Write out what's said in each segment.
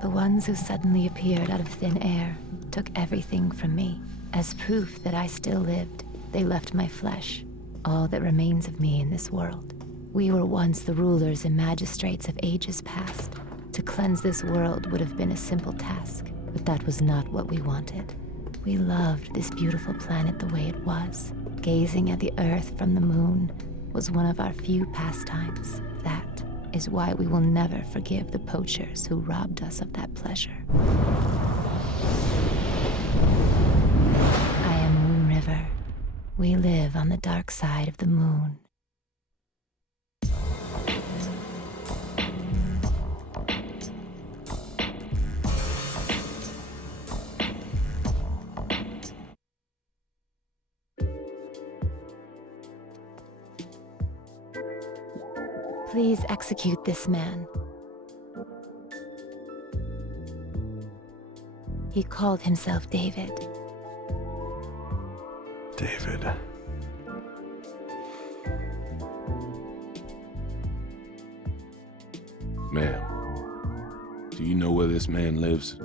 The ones who suddenly appeared out of thin air took everything from me. As proof that I still lived, they left my flesh, all that remains of me in this world. We were once the rulers and magistrates of ages past. To cleanse this world would have been a simple task, but that was not what we wanted. We loved this beautiful planet the way it was. Gazing at the Earth from the moon was one of our few pastimes. That is why we will never forgive the poachers who robbed us of that pleasure. I am Moon River. We live on the dark side of the moon. Please execute this man. He called himself David. David. Ma'am, do you know where this man lives?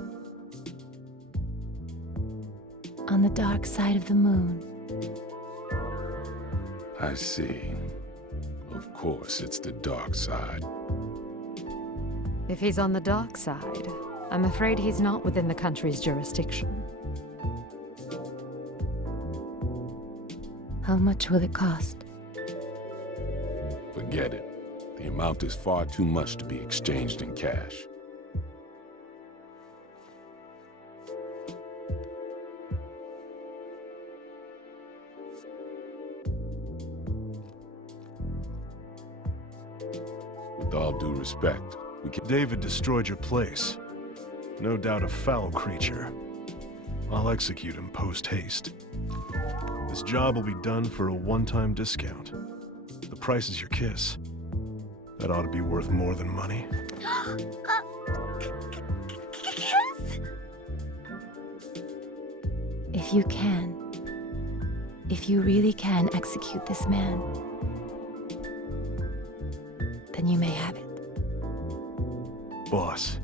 On the dark side of the moon. I see. Of course, it's the dark side. If he's on the dark side, I'm afraid he's not within the country's jurisdiction. How much will it cost? Forget it. The amount is far too much to be exchanged in cash. With all due respect, we can... David destroyed your place. No doubt a foul creature. I'll execute him post-haste. This job will be done for a one-time discount. The price is your kiss. That ought to be worth more than money. Kiss? If you can, if you really can execute this man, then you may have it. Boss,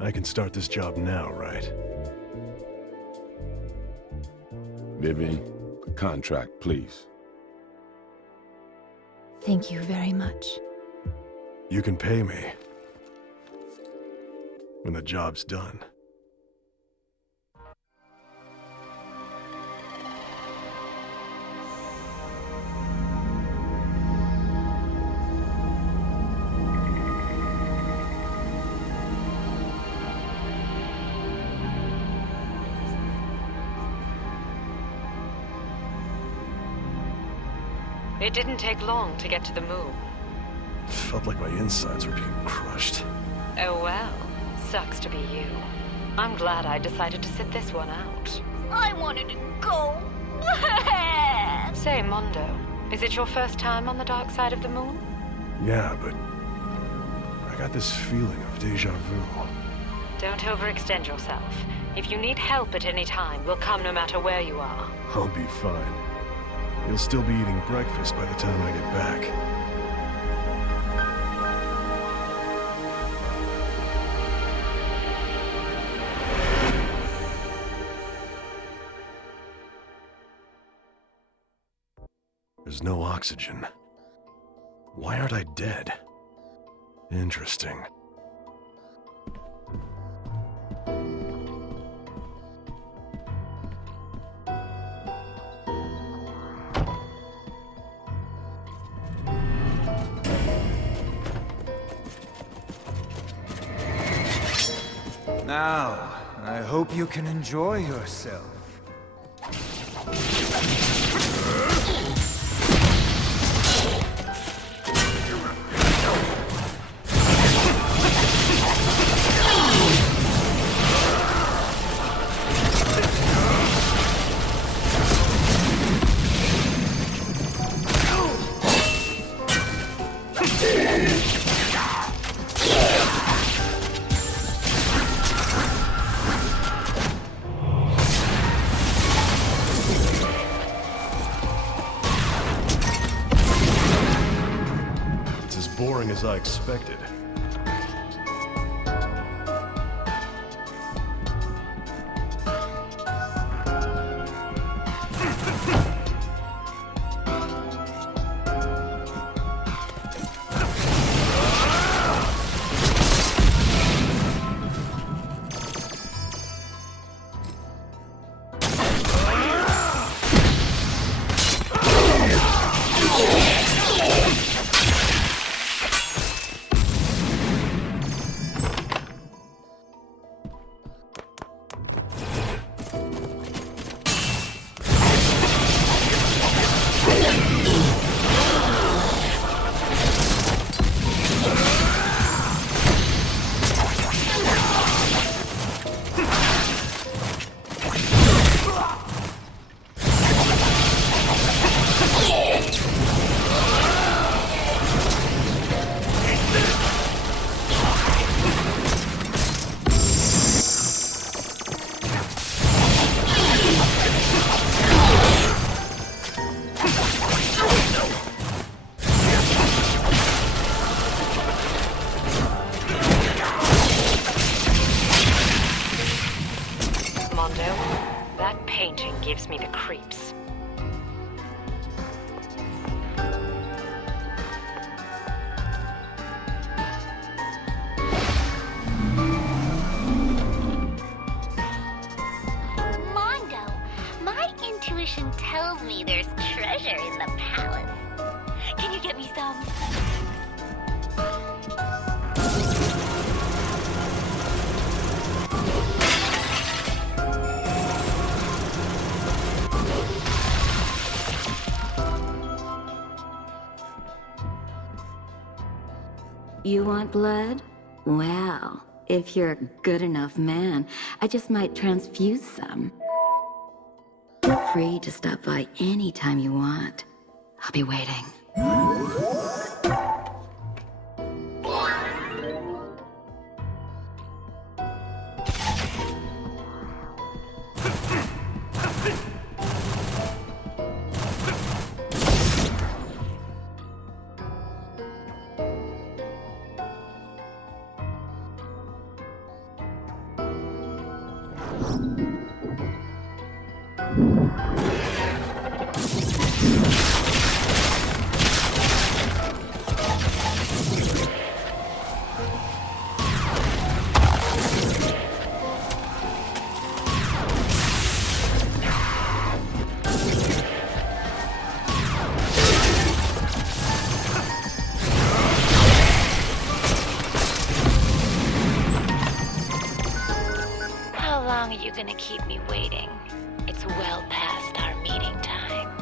I can start this job now, right? Vivian, the contract, please. Thank you very much. You can pay me when the job's done. It didn't take long to get to the moon. Felt like my insides were being crushed. Oh well, sucks to be you. I'm glad I decided to sit this one out. I wanted to go. Say, Mondo, is it your first time on the dark side of the moon? Yeah, but I got this feeling of deja vu. Don't overextend yourself. If you need help at any time, we'll come no matter where you are. I'll be fine. You'll still be eating breakfast by the time I get back. There's no oxygen. Why aren't I dead? Interesting. Now, I hope you can enjoy yourself. Boring as I expected. painting gives me the creeps. Mondo, my intuition tells me there's treasure in the palace. Can you get me some? You want blood? Well, if you're a good enough man, I just might transfuse some. Feel free to stop by anytime you want. I'll be waiting. How long are you gonna keep me waiting? It's well past our meeting time.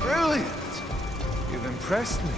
Brilliant! You've impressed me.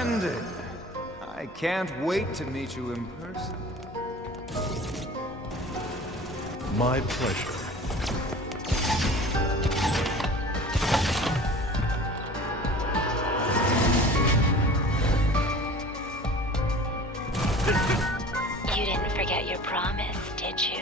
Splendid. I can't wait to meet you in person. My pleasure. You didn't forget your promise, did you?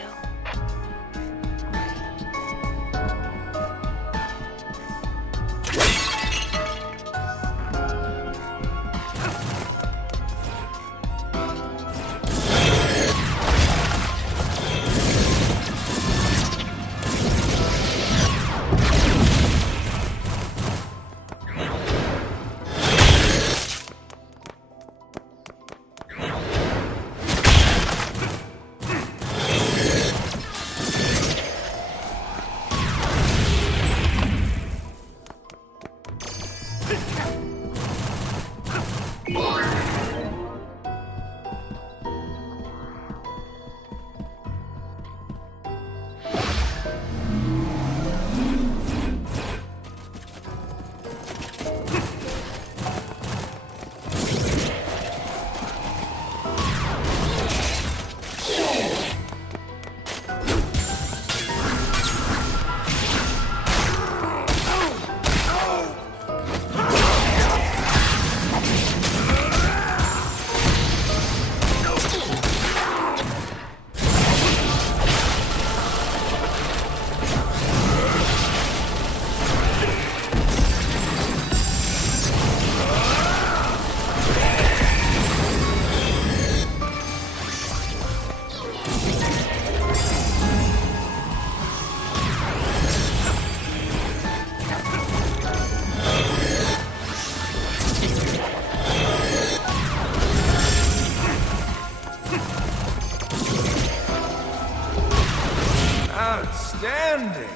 Outstanding!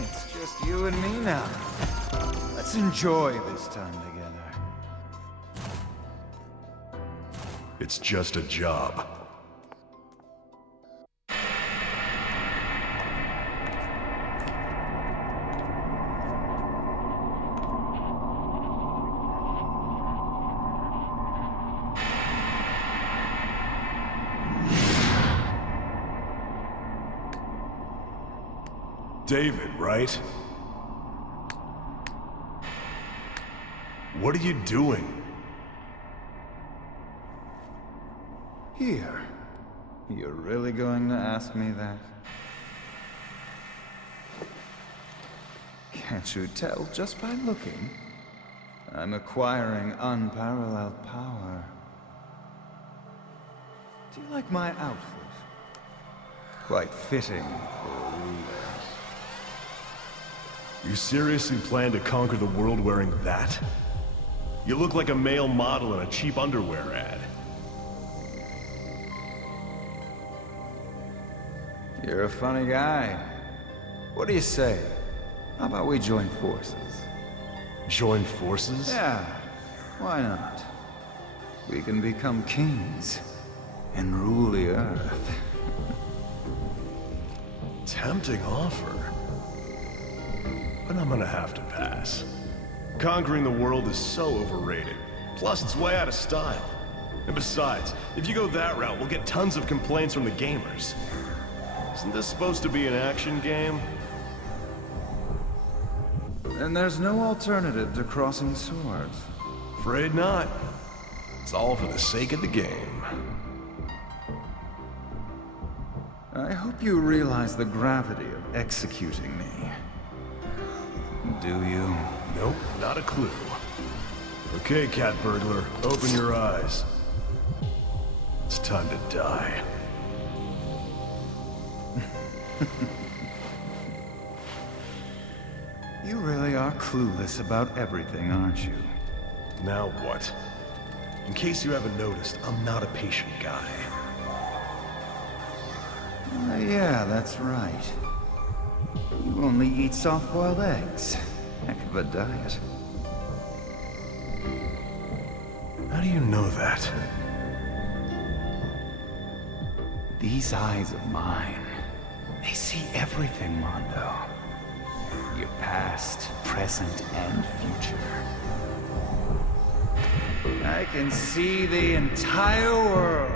It's just you and me now. Let's enjoy this time together. It's just a job. David, right? What are you doing? Here. You're really going to ask me that? Can't you tell just by looking? I'm acquiring unparalleled power. Do you like my outfit? Quite fitting for a ruler. You seriously plan to conquer the world wearing that? You look like a male model in a cheap underwear ad. You're a funny guy. What do you say? How about we join forces? Join forces? Yeah, why not? We can become kings and rule the earth. Tempting offer. But I'm gonna have to pass. Conquering the world is so overrated. Plus, it's way out of style. And besides, if you go that route, we'll get tons of complaints from the gamers. Isn't this supposed to be an action game? And there's no alternative to crossing swords. Afraid not. It's all for the sake of the game. I hope you realize the gravity of executing me. Do you? Nope, not a clue. Okay, cat burglar, open your eyes. It's time to die. You really are clueless about everything, aren't you? Now what? In case you haven't noticed, I'm not a patient guy. Yeah, that's right. You only eat soft-boiled eggs. Heck of a diet. How do you know that? These eyes of mine, they see everything, Mondo. Your past, present, and future. I can see the entire world.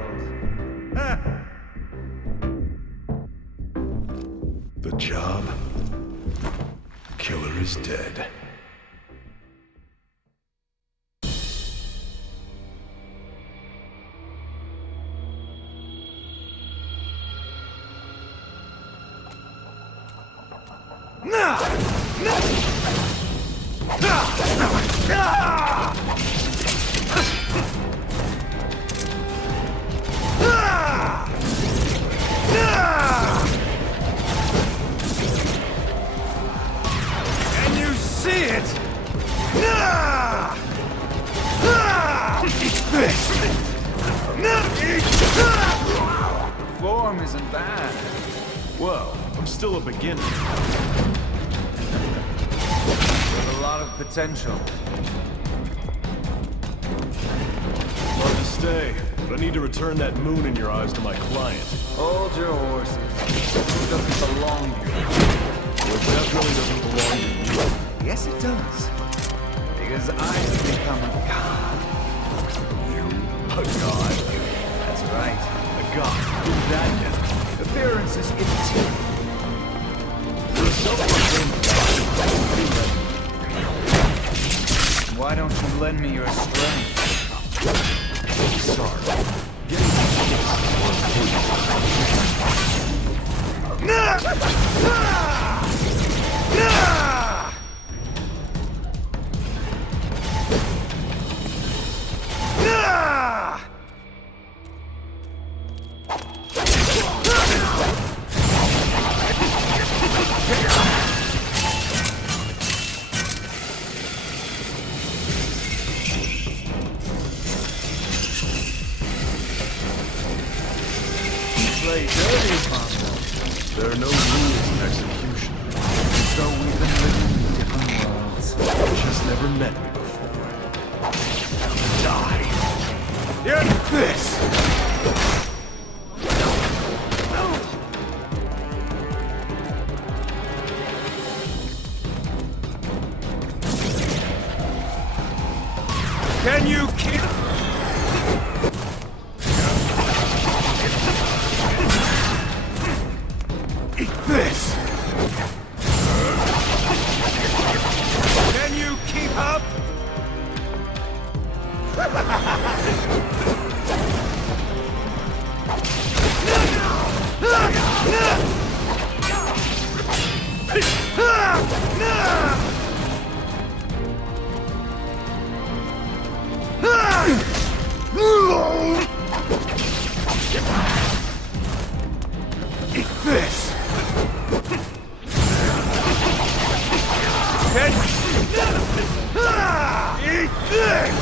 The job? Killer is dead. Can you see it? Form isn't bad. Whoa, I'm still a beginner. With a lot of potential. Love to stay, but I need to return that moon in your eyes to my client. Hold your horses. It doesn't belong here. Well, it definitely doesn't belong to you. Yes, it does. Because I have become a god. You? A god? That's right. A god? Who's that now? Appearances immaterial. For a self-proclaimed god, Why don't you lend me your strength? sorry. Play dirty, Mondo. There are no rules in execution. So we've been living in different worlds. She's never met me before. Die! Get this! Can you keep... Eat this! Can you keep up? Eat this! Eat this!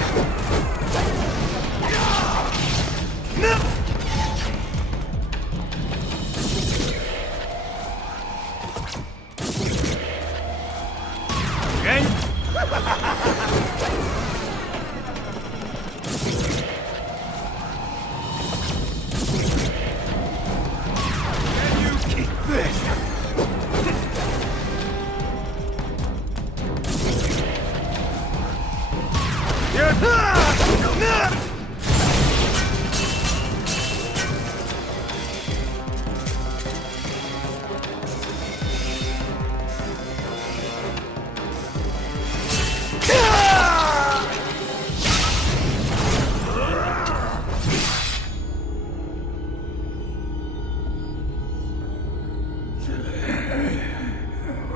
Can you keep this?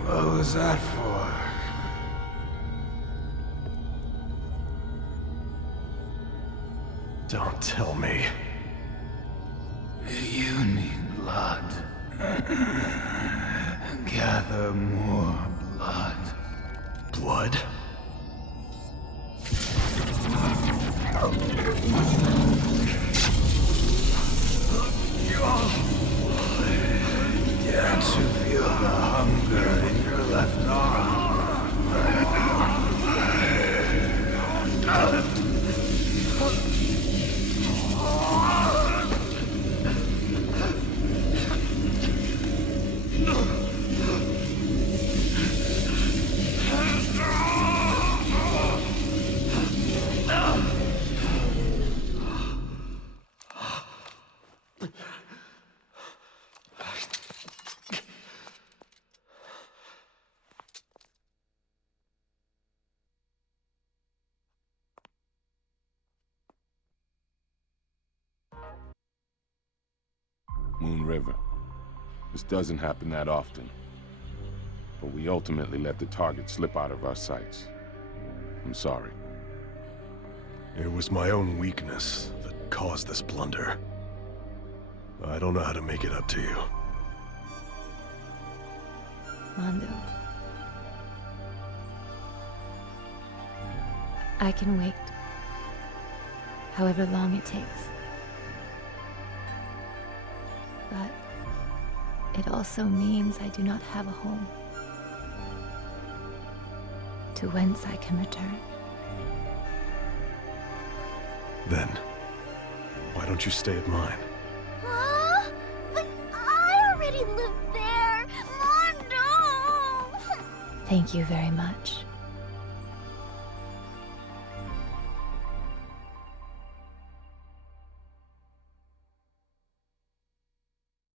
What was that for? Don't tell me. You need blood. Gather more blood. Blood? Can't you feel the hunger in your left arm? Moon River. This doesn't happen that often. But we ultimately let the target slip out of our sights. I'm sorry. It was my own weakness that caused this blunder. I don't know how to make it up to you. Mondo. I can wait. However long it takes. But it also means I do not have a home. To whence I can return. Then, why don't you stay at mine? Huh? But I already live there! Mondo! Thank you very much.